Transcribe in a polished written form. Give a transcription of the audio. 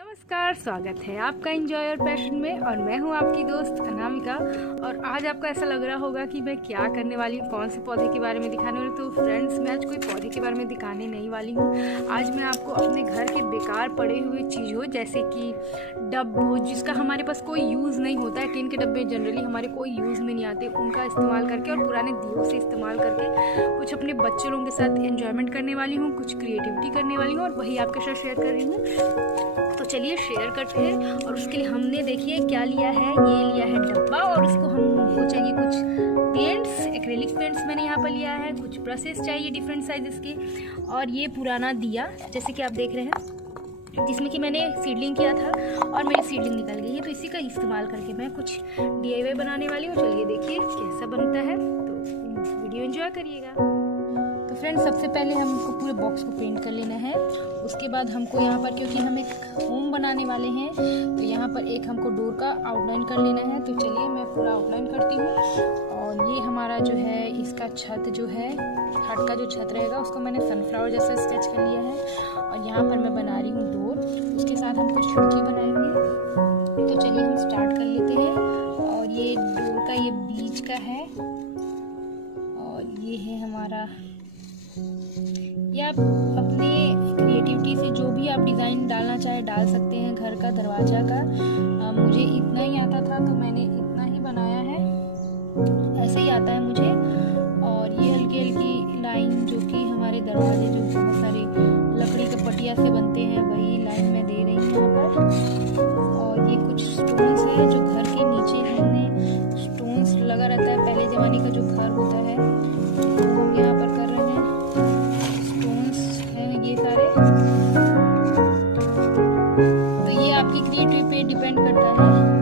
नमस्कार, स्वागत है आपका एंजॉय और पैशन में। और मैं हूं आपकी दोस्त अनामिका। और आज आपको ऐसा लग रहा होगा कि मैं क्या करने वाली हूं, कौन से पौधे के बारे में दिखाने वाली हूं। तो फ्रेंड्स, मैं आज कोई पौधे के बारे में दिखाने नहीं वाली हूं। आज मैं आपको अपने घर के बेकार पड़े हुए चीज़ों, जैसे कि डब्बों जिसका हमारे पास कोई यूज़ नहीं होता है, टिन के डब्बे जनरली हमारे कोई यूज़ में नहीं आते, उनका इस्तेमाल करके और पुराने दियों से इस्तेमाल करके कुछ अपने बच्चों लोगों के साथ एंजॉयमेंट करने वाली हूँ, कुछ क्रिएटिविटी करने वाली हूँ और वही आपके साथ शेयर कर रही हूँ। तो चलिए शेयर करते हैं। और उसके लिए हमने देखिए क्या लिया है, ये लिया है डब्बा और इसको हमको चाहिए कुछ पेंट्स, एक्रेलिक पेंट्स मैंने यहाँ पर लिया है, कुछ ब्रशेस चाहिए डिफरेंट साइजेस के, और ये पुराना दिया जैसे कि आप देख रहे हैं, जिसमें कि मैंने सीडलिंग किया था और मेरी सीडलिंग निकल गई है, तो इसी का इस्तेमाल करके मैं कुछ DIY बनाने वाली हूँ। चलिए देखिए कैसा बनता है, तो वीडियो एंजॉय करिएगा। तो फ्रेंड्स, सबसे पहले हमको पूरे बॉक्स को पेंट कर लेना है। उसके बाद हमको यहाँ पर, क्योंकि हम एक होम बनाने वाले हैं, तो यहाँ पर एक हमको डोर का आउटलाइन कर लेना है। तो चलिए मैं पूरा आउटलाइन करती हूँ। और ये हमारा जो है, इसका छत जो है, हट का जो छत रहेगा उसको मैंने सनफ्लावर जैसा स्केच कर लिया है। और यहाँ पर मैं बना रही हूँ डोर, उसके साथ हम कुछ खिड़की बनाएंगे। तो चलिए हम स्टार्ट कर लेते हैं। और ये डोर का ये बीच का है, और ये है हमारा, या अपने क्रिएटिविटी से जो भी आप डिज़ाइन डालना चाहे डाल सकते हैं। घर का दरवाज़ा का मुझे इतना ही आता था तो मैंने इतना ही बनाया है, ऐसे ही आता है मुझे। और ये हल्की हल्की लाइन जो कि हमारे दरवाजे जो बहुत सारे लकड़ी के पटिया से बनते हैं, वही लाइन मैं दे रही हूँ यहाँ पर। और ये कुछ स्टोन्स है जो घर के नीचे हमने स्टोन्स लगा रहता है, पहले ज़माने का जो घर होता है वो हम यहाँ पर कर रहे हैं। ये सारे, तो ये आपकी क्रिएटिविटी पे डिपेंड करता है।